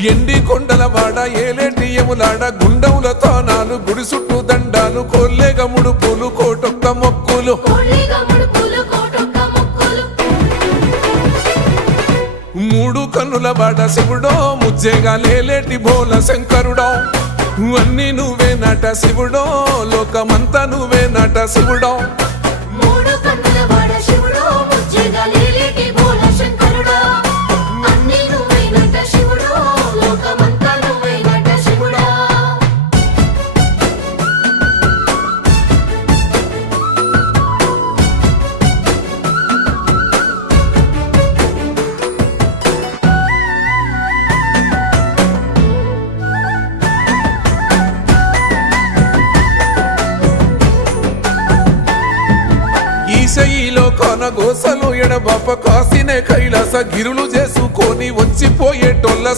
ఎండి కొండల వాడ ఏలేటి యములాడ గుండముల తానాలు గుడి చుట్టూ దండాలు కొల్లేగ ముడుపులు కోటొక్క మొక్కులు మూడు కన్నుల వాడ శివుడో ముజ్జేగా లేలేటి బోల శంకరుడో అన్ని నువ్వే నట శివుడో లోకమంతా నువ్వే నట శివుడో ఈశయిలో కొన గోసలు ఎడబాప కాసినే కైలాస గిరులు చేసుకొని వచ్చిపోయేటోళ్ళ